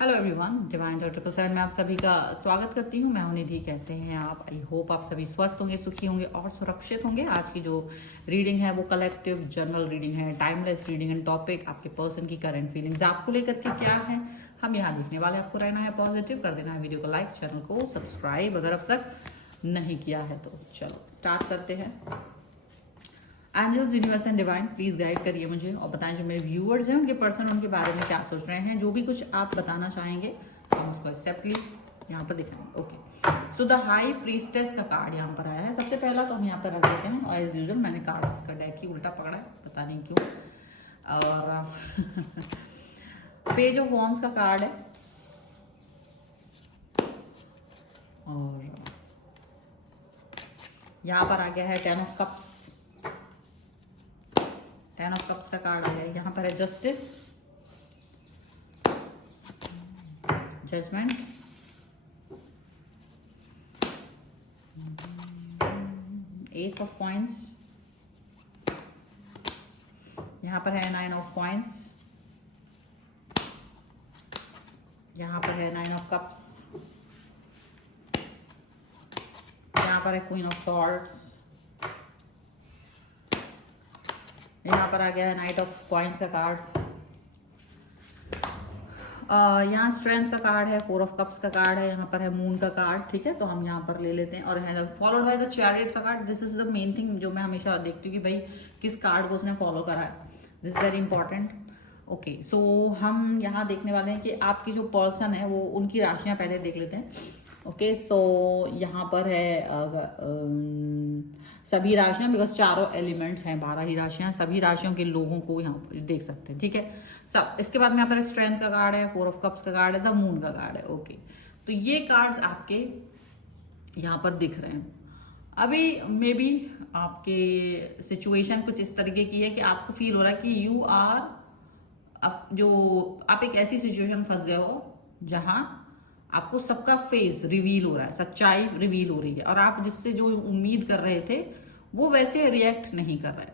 Hello everyone, divine triple seven में आप सभी का स्वागत करती हूँ। मैं हूं निधि। कैसे हैं आप? आई होप आप सभी स्वस्थ होंगे, सुखी होंगे और सुरक्षित होंगे। आज की जो रीडिंग है वो कलेक्टिव जनरल रीडिंग है, टाइमलेस रीडिंग एंड टॉपिक आपके पर्सन की करंट फीलिंग्स आपको लेकर के क्या है हम यहाँ देखने वाले। आपको रहना है पॉजिटिव, कर देना है वीडियो को लाइक, चैनल को सब्सक्राइब अगर अब तक नहीं किया है तो। चलो स्टार्ट करते हैं। Angels, universe and divine please guide करिए मुझे और बताएं जो मेरे व्यूअर्स हैं उनके पर्सन उनके बारे में क्या सोच रहे हैं। जो भी कुछ आप बताना चाहेंगे हम उसको एक्सेप्टली यहाँ पर दिखाएंगे। Okay, so the high priestess का कार्ड यहाँ पर आया है। सबसे पहला तो हम यहाँ पर रख देते हैं और एज यूजुअल मैंने कार्ड्स का डेक ही उल्टा पकड़ा है, पता नहीं क्यों। और पेज ऑफ वॉन्ड्स का कार्ड है और यहाँ पर आ गया है ten of cups. Ten of cups का कार्ड है। यहाँ पर है justice, judgement, ace of coins. यहाँ पर है नाइन ऑफ कॉइंस। यहाँ पर है नाइन ऑफ कप्स। यहाँ पर है क्वीन ऑफ सॉर्ड्स। यहाँ पर आ गया है नाइट ऑफ कॉइंस का कार्ड। यहाँ स्ट्रेंथ का कार्ड है, फोर ऑफ कप्स का कार्ड है। यहाँ पर है मून का कार्ड। ठीक है, तो हम यहाँ पर ले लेते हैं और है फॉलोड बाय द चैरियट का card. This is the main thing जो मैं हमेशा देखती हूँ कि भाई किस कार्ड को उसने फॉलो करा है। This is very important. Okay, so हम यहाँ देखने वाले हैं कि आपकी जो पर्सन है वो उनकी राशियाँ पहले देख लेते हैं। ओके, सो यहाँ पर है सभी राशियां, बिकॉज चारों एलिमेंट्स हैं, 12 ही राशियां, सभी राशियों के लोगों को यहाँ पर देख सकते हैं। ठीक है सब। इसके बाद में यहाँ पर स्ट्रेंथ का कार्ड है, फोर ऑफ कप्स का कार्ड है, द मून का कार्ड है। ओके, तो ये कार्ड्स आपके यहाँ पर दिख रहे हैं। अभी मे बी आपके सिचुएशन कुछ इस तरीके की है कि आपको फील हो रहा है कि यू आर आप एक ऐसी सिचुएशन फंस गए हो जहां आपको सबका फेस रिवील हो रहा है, सच्चाई रिवील हो रही है और आप जिससे जो उम्मीद कर रहे थे वो वैसे रिएक्ट नहीं कर रहे।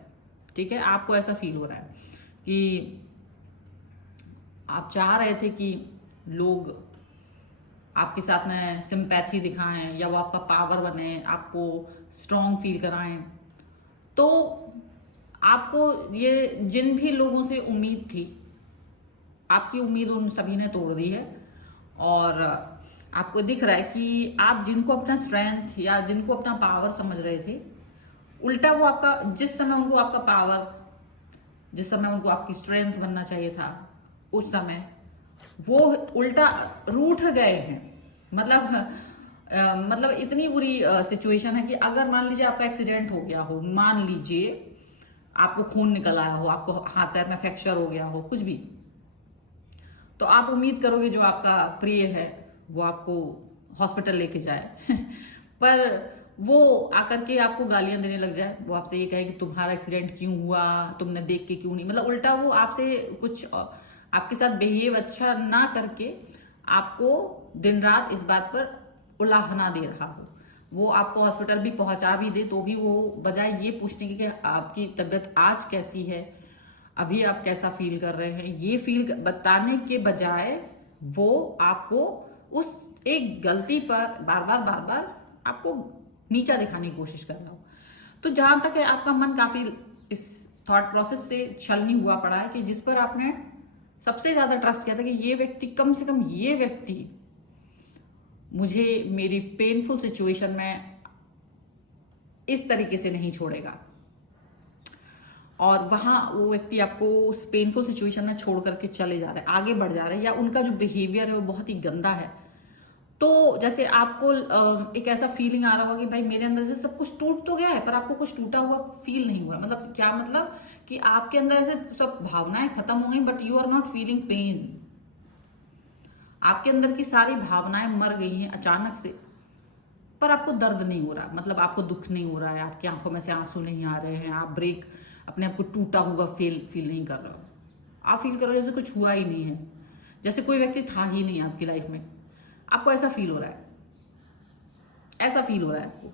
ठीक है, आपको ऐसा फील हो रहा है कि आप चाह रहे थे कि लोग आपके साथ में सिंपैथी दिखाएं या वो आपका पावर बने, आपको स्ट्रॉन्ग फील कराएं। तो आपको ये जिन भी लोगों से उम्मीद थी, आपकी उम्मीद उन सभी ने तोड़ दी है और आपको दिख रहा है कि आप जिनको अपना स्ट्रेंथ या जिनको अपना पावर समझ रहे थे, उल्टा वो आपका जिस समय उनको आपका पावर, जिस समय उनको आपकी स्ट्रेंथ बनना चाहिए था, उस समय वो उल्टा रूठ गए हैं। मतलब इतनी बुरी सिचुएशन है कि अगर मान लीजिए आपका एक्सीडेंट हो गया हो, मान लीजिए आपको खून निकल आया हो, आपको हाथ पैर में फ्रैक्चर हो गया हो, कुछ भी, तो आप उम्मीद करोगे जो आपका प्रिय है वो आपको हॉस्पिटल लेके जाए पर वो आकर के आपको गालियां देने लग जाए, वो आपसे ये कहे कि तुम्हारा एक्सीडेंट क्यों हुआ, तुमने देख के क्यों नहीं, मतलब उल्टा वो आपसे कुछ आपके साथ बिहेव अच्छा ना करके आपको दिन रात इस बात पर उलाहना दे रहा हो। वो आपको हॉस्पिटल भी पहुंचा भी दे तो भी वो बजाय ये पूछने की कि आपकी तबीयत आज कैसी है, अभी आप कैसा फील कर रहे हैं, ये फील बताने के बजाय वो आपको उस एक गलती पर बार बार आपको नीचा दिखाने की कोशिश कर रहा हो। तो जहां तक है आपका मन काफी इस थॉट प्रोसेस से छल नहीं हुआ पड़ा है कि जिस पर आपने सबसे ज्यादा ट्रस्ट किया था कि ये व्यक्ति, कम से कम ये व्यक्ति मुझे मेरी पेनफुल सिचुएशन में इस तरीके से नहीं छोड़ेगा, और वहां वो व्यक्ति आपको उस पेनफुल सिचुएशन में छोड़ करके चले जा रहे हैं, आगे बढ़ जा रहे हैं, या उनका जो बिहेवियर है वो बहुत ही गंदा है। तो जैसे आपको एक ऐसा फीलिंग आ रहा होगा कि भाई मेरे अंदर से सब कुछ टूट तो गया है पर आपको कुछ टूटा हुआ फील नहीं हुआ। मतलब क्या मतलब कि आपके अंदर से सब भावनाएं खत्म हो गई but you are not feeling pain. आपके अंदर की सारी भावनाएं मर गई हैं अचानक से, पर आपको दर्द नहीं हो रहा, मतलब आपको दुख नहीं हो रहा है, आपकी आंखों में से आंसू नहीं आ रहे हैं, आप ब्रेक अपने आप को टूटा हुआ फील नहीं कर रहे हो। आप फील करो जैसे कुछ हुआ ही नहीं है, जैसे कोई व्यक्ति था ही नहीं आपकी लाइफ में। आपको ऐसा फील हो रहा है, ऐसा फील हो रहा है आपको।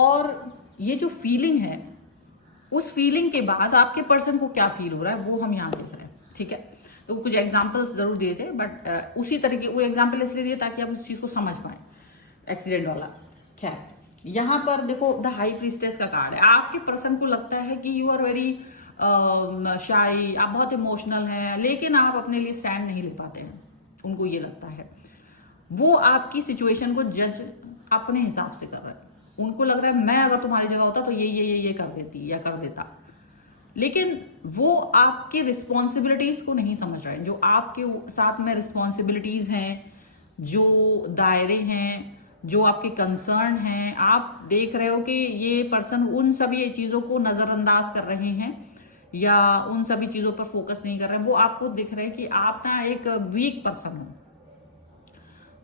और ये जो फीलिंग है, उस फीलिंग के बाद आपके पर्सन को क्या फील हो रहा है वो हम यहाँ देख रहे हैं। ठीक है, तो कुछ एग्जाम्पल्स जरूर दिए थे, बट उसी तरीके वो एग्जाम्पल इसलिए दिए ताकि आप उस चीज को समझ पाए एक्सीडेंट वाला। खैर, यहाँ पर देखो द हाई प्रीस्टेस का कार्ड है। आपके पर्सन को लगता है कि यू आर वेरी शाई, आप बहुत इमोशनल हैं, लेकिन आप अपने लिए स्टैंड नहीं ले पाते हैं। उनको ये लगता है, वो आपकी सिचुएशन को जज अपने हिसाब से कर रहे हैं। उनको लग रहा है मैं अगर तुम्हारी जगह होता तो ये कर देती या कर देता, लेकिन वो आपके रिस्पॉन्सिबिलिटीज को नहीं समझ रहे हैं। जो आपके साथ में रिस्पॉन्सिबिलिटीज हैं, जो दायरे हैं, जो आपके कंसर्न हैं, आप देख रहे हो कि ये पर्सन उन सभी चीजों को नजरअंदाज कर रहे हैं या उन सभी चीजों पर फोकस नहीं कर रहे हैं। वो आपको दिख रहे हैं कि आप ना एक वीक पर्सन हो,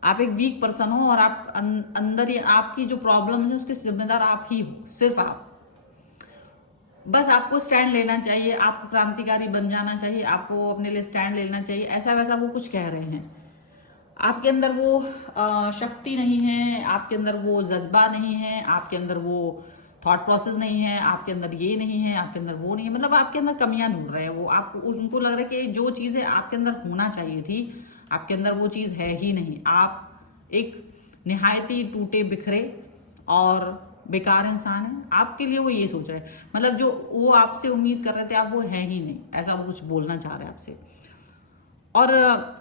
आप एक वीक पर्सन हो और आप अंदर ही आपकी जो प्रॉब्लम्स है उसके जिम्मेदार आप ही हो, सिर्फ आप। बस आपको स्टैंड लेना चाहिए, आपको क्रांतिकारी बन जाना चाहिए, आपको अपने लिए स्टैंड लेना चाहिए, ऐसा वैसा वो कुछ कह रहे हैं। आपके अंदर वो शक्ति नहीं है, आपके अंदर वो जज्बा नहीं है, आपके अंदर वो थॉट प्रोसेस नहीं है, आपके अंदर ये नहीं है, आपके अंदर वो नहीं है। मतलब आपके अंदर कमियां ढूंढ रहे हैं वो। आपको उनको लग रहा है कि जो चीजें आपके अंदर होना चाहिए थी, आपके अंदर वो चीज है ही नहीं। आप एक निहायत ही टूटे बिखरे और बेकार इंसान है। आपके लिए वो ये सोच रहे हैं, मतलब जो वो आपसे उम्मीद कर रहे थे आप वो है ही नहीं, ऐसा वो कुछ बोलना चाह रहे हैं आपसे। और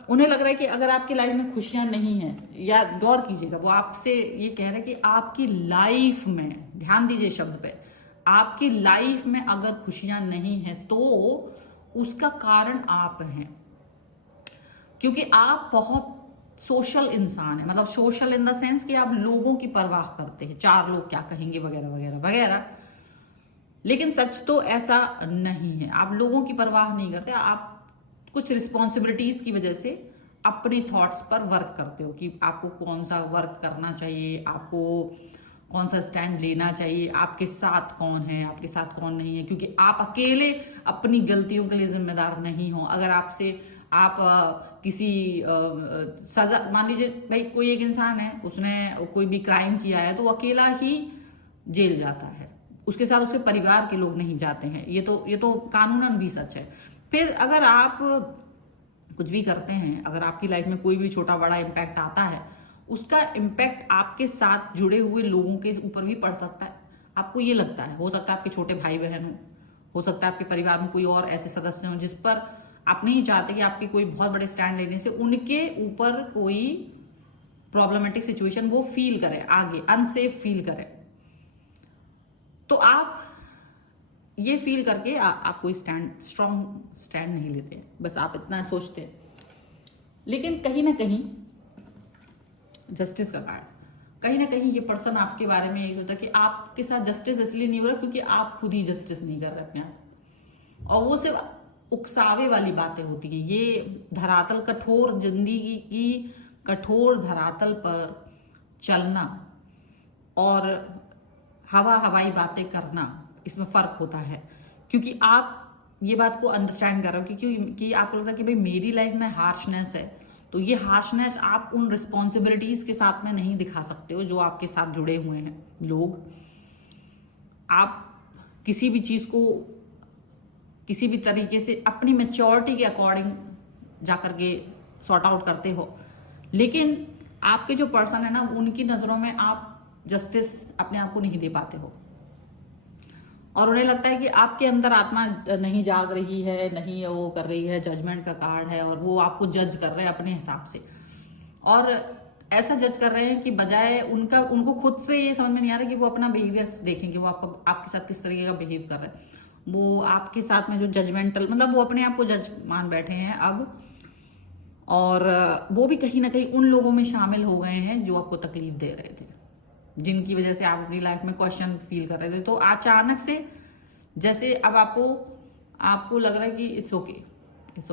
उन्हें लग रहा है कि अगर आपकी लाइफ में खुशियां नहीं है, या गौर कीजिएगा, वो आपसे ये कह रहे हैं कि आपकी लाइफ में, ध्यान दीजिए शब्द पे, आपकी लाइफ में अगर खुशियां नहीं है तो उसका कारण आप हैं। क्योंकि आप बहुत सोशल इंसान है, मतलब सोशल इन द सेंस कि आप लोगों की परवाह करते हैं, चार लोग क्या कहेंगे वगैरह वगैरह वगैरह। लेकिन सच तो ऐसा नहीं है, आप लोगों की परवाह नहीं करते। आप कुछ रिस्पॉन्सिबिलिटीज की वजह से अपने थॉट्स पर वर्क करते हो कि आपको कौन सा वर्क करना चाहिए, आपको कौन सा स्टैंड लेना चाहिए, आपके साथ कौन है, आपके साथ कौन नहीं है। क्योंकि आप अकेले अपनी गलतियों के लिए जिम्मेदार नहीं हो। अगर आपसे आप किसी सजा, मान लीजिए भाई कोई एक इंसान है, उसने कोई भी क्राइम किया है तो वो अकेला ही जेल जाता है, उसके साथ उसके परिवार के लोग नहीं जाते हैं। ये तो कानूनन भी सच है। फिर अगर आप कुछ भी करते हैं, अगर आपकी लाइफ में कोई भी छोटा बड़ा इम्पैक्ट आता है, उसका इम्पैक्ट आपके साथ जुड़े हुए लोगों के ऊपर भी पड़ सकता है। आपको ये लगता है, हो सकता है आपके छोटे भाई बहन हो सकता है आपके परिवार में कोई और ऐसे सदस्य हो जिस पर आप नहीं चाहते कि आपकी कोई बहुत बड़े स्टैंड लेने से उनके ऊपर कोई प्रॉब्लमेटिक सिचुएशन वो फील करे, आगे अनसेफ फील करे। तो आप ये फील करके आप कोई स्ट्रॉन्ग स्टैंड नहीं लेते, बस आप इतना सोचते हैं। लेकिन कहीं ना कहीं जस्टिस का कार्ड, कहीं ना कहीं ये पर्सन आपके बारे में यही सोचता है कि आपके साथ जस्टिस इसलिए नहीं हो रहा क्योंकि आप खुद ही जस्टिस नहीं कर रहे अपने आप। और वो सिर्फ उकसावे वाली बातें होती है। ये धरातल, कठोर जिंदगी की कठोर धरातल पर चलना और हवाई बातें करना, इसमें फर्क होता है। क्योंकि आप ये बात को अंडरस्टैंड कर रहे हो कि आपको लगता है कि भाई मेरी लाइफ में हार्शनेस है, तो ये हार्शनेस आप उन रिस्पॉन्सिबिलिटीज के साथ में नहीं दिखा सकते हो जो आपके साथ जुड़े हुए हैं लोग। आप किसी भी चीज को किसी भी तरीके से अपनी मैच्योरिटी के अकॉर्डिंग जाकर के सॉर्ट आउट करते हो, लेकिन आपके जो पर्सन है ना, उनकी नजरों में आप जस्टिस अपने आप को नहीं दे पाते हो। और उन्हें लगता है कि आपके अंदर आत्मा नहीं जाग रही है, नहीं वो कर रही है, जजमेंट का कार्ड है, और वो आपको जज कर रहे हैं अपने हिसाब से। और ऐसा जज कर रहे हैं कि बजाय उनको खुद से ये समझ में नहीं आ रहा कि वो अपना बिहेवियर देखेंगे, वो आपके साथ किस तरीके का बिहेव कर रहे हैं। वो आपके साथ में जो जजमेंटल, मतलब वो अपने आप को जज मान बैठे हैं अब। और वो भी कहीं ना कहीं उन लोगों में शामिल हो गए हैं जो आपको तकलीफ दे रहे थे, जिनकी वजह से आप अपनी लाइफ में क्वेश्चन फील कर रहे थे। तो अचानक से जैसे अब आपको लग रहा है कि it's okay, it's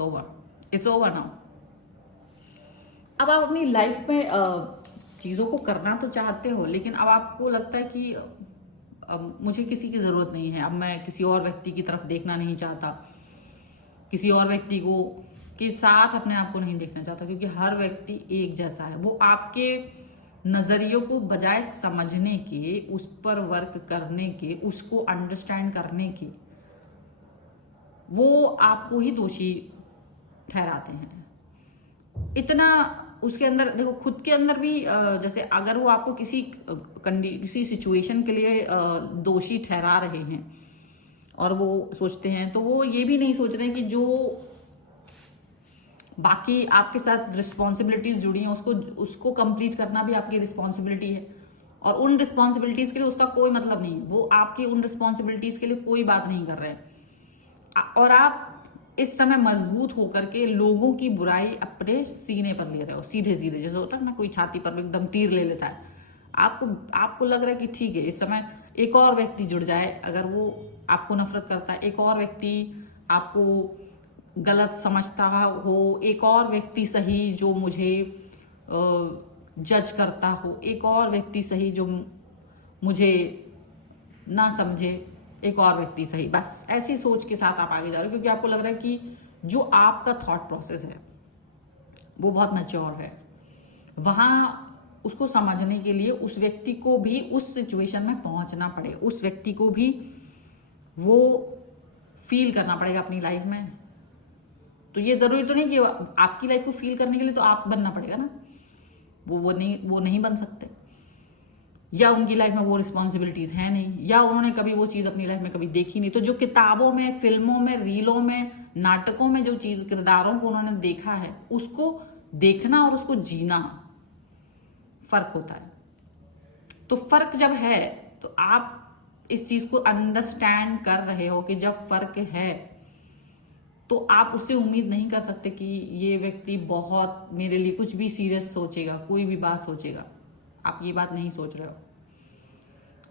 over now. अब आप अपनी लाइफ में चीज़ों को करना तो चाहते हो, लेकिन अब आपको लगता है कि अब मुझे किसी की ज़रूरत नहीं है, अब मैं किसी और व्यक्ति की तरफ देखना नहीं चाहता, किसी और व्यक्ति को के साथ अपने आप को नहीं देखना चाहता, क्योंकि हर व्यक्ति एक जैसा है। वो आपके नज़रियों को बजाय समझने के, उस पर वर्क करने के, उसको अंडरस्टैंड करने के, वो आपको ही दोषी ठहराते हैं। इतना उसके अंदर देखो, खुद के अंदर भी जैसे अगर वो आपको किसी सिचुएशन के लिए दोषी ठहरा रहे हैं और वो सोचते हैं, तो वो ये भी नहीं सोच रहे हैं कि जो बाकी आपके साथ रिस्पॉन्सिबिलिटीज जुड़ी हैं उसको कंप्लीट करना भी आपकी रिस्पॉन्सिबिलिटी है, और उन रिस्पॉन्सिबिलिटीज के लिए उसका कोई मतलब नहीं है। वो आपकी उन रिस्पॉन्सिबिलिटीज के लिए कोई बात नहीं कर रहे हैं, और आप इस समय मजबूत होकर के लोगों की बुराई अपने सीने पर ले रहे हो, सीधे सीधे। जैसे होता है ना, कोई छाती पर एकदम तीर ले लेता है, आपको लग रहा है कि ठीक है, इस समय एक और व्यक्ति जुड़ जाए, अगर वो आपको नफरत करता है, एक और व्यक्ति आपको गलत समझता हो, एक और व्यक्ति सही जो मुझे जज करता हो, एक और व्यक्ति सही जो मुझे ना समझे, एक और व्यक्ति सही, बस ऐसी सोच के साथ आप आगे जा रहे हो, क्योंकि आपको लग रहा है कि जो आपका थॉट प्रोसेस है वो बहुत मैच्योर है। वहां उसको समझने के लिए उस व्यक्ति को भी उस सिचुएशन में पहुंचना पड़ेगा, उस व्यक्ति को भी वो फील करना पड़ेगा अपनी लाइफ में। तो ये जरूरी तो नहीं कि आपकी लाइफ को फील करने के लिए तो आप बनना पड़ेगा ना, वो नहीं बन सकते, या उनकी लाइफ में वो रिस्पॉन्सिबिलिटीज है नहीं, या उन्होंने कभी वो चीज अपनी लाइफ में कभी देखी नहीं। तो जो किताबों में, फिल्मों में, रीलों में, नाटकों में जो चीज किरदारों को उन्होंने देखा है, उसको देखना और उसको जीना फर्क होता है। तो फर्क जब है तो आप इस चीज को अंडरस्टैंड कर रहे हो कि जब फर्क है तो आप उससे उम्मीद नहीं कर सकते कि ये व्यक्ति बहुत मेरे लिए कुछ भी सीरियस सोचेगा, कोई भी बात सोचेगा। आप ये बात नहीं सोच रहे हो।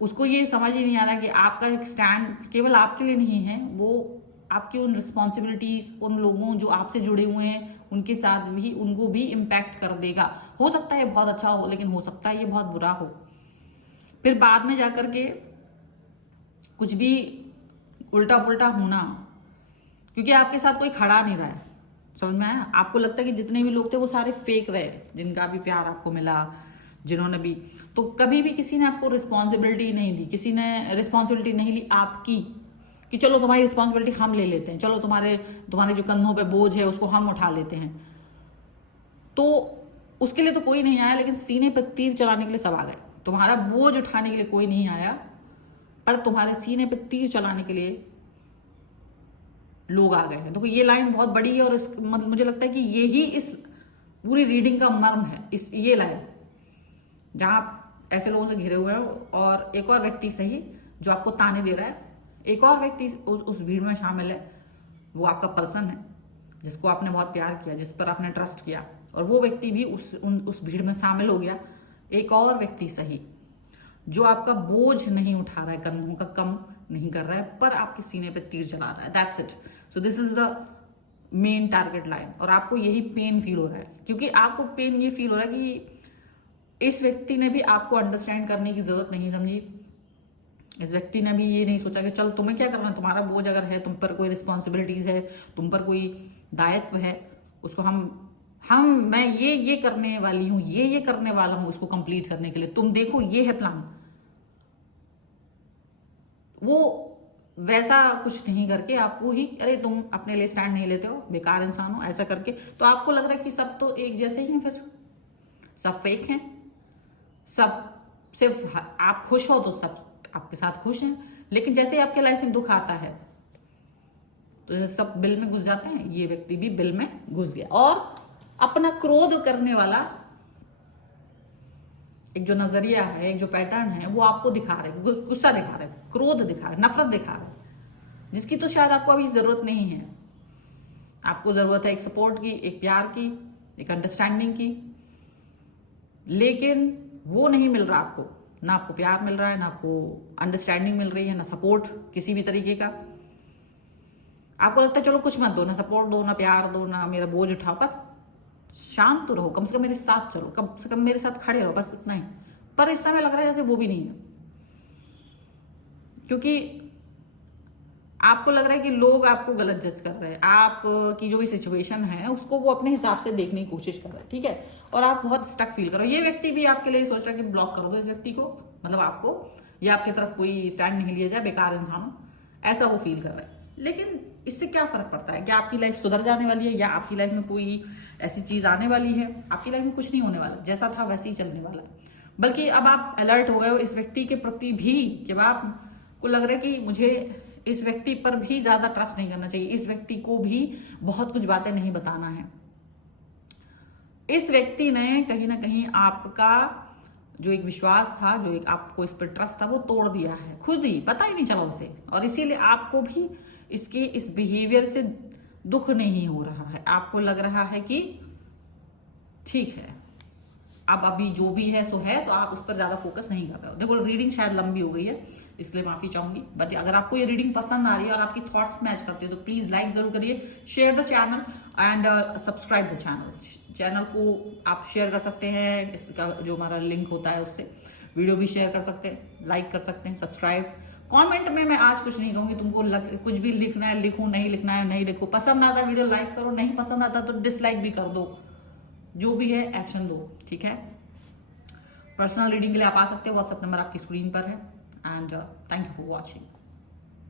उसको ये समझ ही नहीं आ रहा कि आपका एक स्टैंड केवल आपके लिए नहीं है, वो आपकी उन रिस्पॉन्सिबिलिटीज, उन लोगों जो आपसे जुड़े हुए हैं उनके साथ भी, उनको भी इम्पैक्ट कर देगा। हो सकता है ये बहुत अच्छा हो, लेकिन हो सकता है ये बहुत बुरा हो। फिर बाद में जाकर के कुछ भी उल्टा पुल्टा होना, क्योंकि आपके साथ कोई खड़ा नहीं रहा है। समझ में आया? आपको लगता है कि जितने भी लोग थे वो सारे फेक रहे, जिनका भी प्यार आपको मिला, जिन्होंने भी, तो कभी भी किसी ने आपको रिस्पॉन्सिबिलिटी नहीं दी, किसी ने रिस्पॉन्सिबिलिटी नहीं ली आपकी कि चलो तुम्हारी रिस्पॉन्सिबिलिटी हम ले लेते हैं, चलो तुम्हारे जो कंधों पे बोझ है उसको हम उठा लेते हैं। तो उसके लिए तो कोई नहीं आया, लेकिन सीने पर तीर चलाने के लिए सब आ गए। तुम्हारा बोझ उठाने के लिए कोई नहीं आया, पर तुम्हारे सीने पर तीर चलाने के लिए लोग आ गए हैं। तो ये लाइन बहुत बड़ी है, और मुझे लगता है कि यही इस पूरी रीडिंग का मर्म है। ये लाइन जहां आप ऐसे लोगों से घिरे हुए हो, और एक और व्यक्ति सही जो आपको ताने दे रहा है, एक और व्यक्ति उस भीड़ में शामिल है, वो आपका पर्सन है जिसको आपने बहुत प्यार किया, जिस पर आपने ट्रस्ट किया, और वो व्यक्ति भी उस भीड़ में शामिल हो गया। एक और व्यक्ति सही जो आपका बोझ नहीं उठा रहा है, कंधों का कम नहीं कर रहा है, पर आपके सीने पे तीर चला रहा है। That's it. So this is the main target line. और आपको यही पेन फील हो रहा है, क्योंकि आपको पेन ये फील हो रहा है कि इस व्यक्ति ने भी आपको अंडरस्टैंड करने की जरूरत नहीं समझी। इस व्यक्ति ने भी ये नहीं सोचा कि चल तुम्हें क्या करना है, तुम्हारा बोझ अगर है, तुम पर कोई रिस्पॉन्सिबिलिटीज है, तुम पर कोई दायित्व है, उसको मैं ये करने वाली हूं, ये करने वाला हूं उसको कंप्लीट करने के लिए, तुम देखो ये है प्लान। वो वैसा कुछ नहीं करके आपको ही, अरे तुम अपने लिए स्टैंड नहीं लेते हो, बेकार इंसान हो, ऐसा करके तो आपको लग रहा है कि सब तो एक जैसे ही हैं, फिर सब फेक हैं, सब सिर्फ आप खुश हो तो सब आपके साथ खुश हैं। लेकिन जैसे ही आपके लाइफ में दुख आता है तो जैसे सब बिल में घुस जाते हैं, ये व्यक्ति भी बिल में घुस गया, और अपना क्रोध करने वाला एक जो नजरिया है, एक जो पैटर्न है, वो आपको दिखा रहे, गुस्सा दिखा रहे, क्रोध दिखा रहे, नफरत दिखा रहे, जिसकी तो शायद आपको अभी जरूरत नहीं है। आपको जरूरत है एक सपोर्ट की, एक प्यार की, एक अंडरस्टैंडिंग की, लेकिन वो नहीं मिल रहा आपको। ना आपको प्यार मिल रहा है, ना आपको अंडरस्टैंडिंग मिल रही है, ना सपोर्ट किसी भी तरीके का। आपको लगता है चलो कुछ मत दो, ना सपोर्ट दो, ना प्यार दो, ना मेरा बोझ उठाओ, बस शांत तो रहो, कम से कम मेरे साथ चलो, कम से कम मेरे साथ खड़े रहो, बस इतना ही। पर इस समय लग रहा है जैसे वो भी नहीं है, क्योंकि आपको लग रहा है कि लोग आपको गलत जज कर रहे हैं, आप की जो भी सिचुएशन है उसको वो अपने हिसाब से देखने की कोशिश कर रहे हैं, ठीक है, और आप बहुत स्टक फील करो। ये व्यक्ति भी आपके लिए सोच रहा है कि ब्लॉक कर दो इस व्यक्ति को, मतलब आपको या आपकी तरफ कोई स्टैंड नहीं लिया जाए, बेकार इंसान हो, ऐसा वो फील कर रहा है। लेकिन इससे क्या फर्क पड़ता है? क्या आपकी लाइफ सुधर जाने वाली है या आपकी लाइफ में कोई ऐसी चीज आने वाली है? आपकी लाइफ में कुछ नहीं होने वाला, जैसा था वैसे ही चलने वाला है। बल्कि अब आप अलर्ट हो गए हो इस व्यक्ति के प्रति भी, कि आपको लग रहा है कि मुझे इस व्यक्ति पर भी ज्यादा ट्रस्ट नहीं करना चाहिए, इस व्यक्ति को भी बहुत कुछ बातें नहीं बताना है। इस व्यक्ति ने कहीं ना कहीं आपका जो एक विश्वास था, जो एक आपको इस पर ट्रस्ट था, वो तोड़ दिया है खुद ही, पता ही नहीं चला उसे। और इसीलिए आपको भी इसके इस बिहेवियर से दुख नहीं हो रहा है, आपको लग रहा है कि ठीक है, अब अभी जो भी है सो है, तो आप उस पर ज्यादा फोकस नहीं कर रहे हो। देखो रीडिंग शायद लंबी हो गई है, इसलिए माफी चाहूंगी, बट अगर आपको ये रीडिंग पसंद आ रही है और आपकी थॉट्स मैच करते हो तो प्लीज लाइक जरूर करिए, share the channel and subscribe the channel. Channel को आप शेयर कर सकते हैं, इसका जो हमारा लिंक होता है उससे वीडियो भी शेयर कर सकते हैं, लाइक कर सकते हैं, सब्सक्राइब। कमेंट में मैं आज कुछ नहीं कहूंगी, तुमको कुछ भी लिखना है लिखो, नहीं लिखना है नहीं लिखो, पसंद आता वीडियो लाइक करो, नहीं पसंद आता तो डिसलाइक भी कर दो, जो भी है एक्शन लो, ठीक है। पर्सनल रीडिंग के लिए आप आ सकते हो, व्हाट्सएप नंबर आपकी स्क्रीन पर है। And thank you for watching.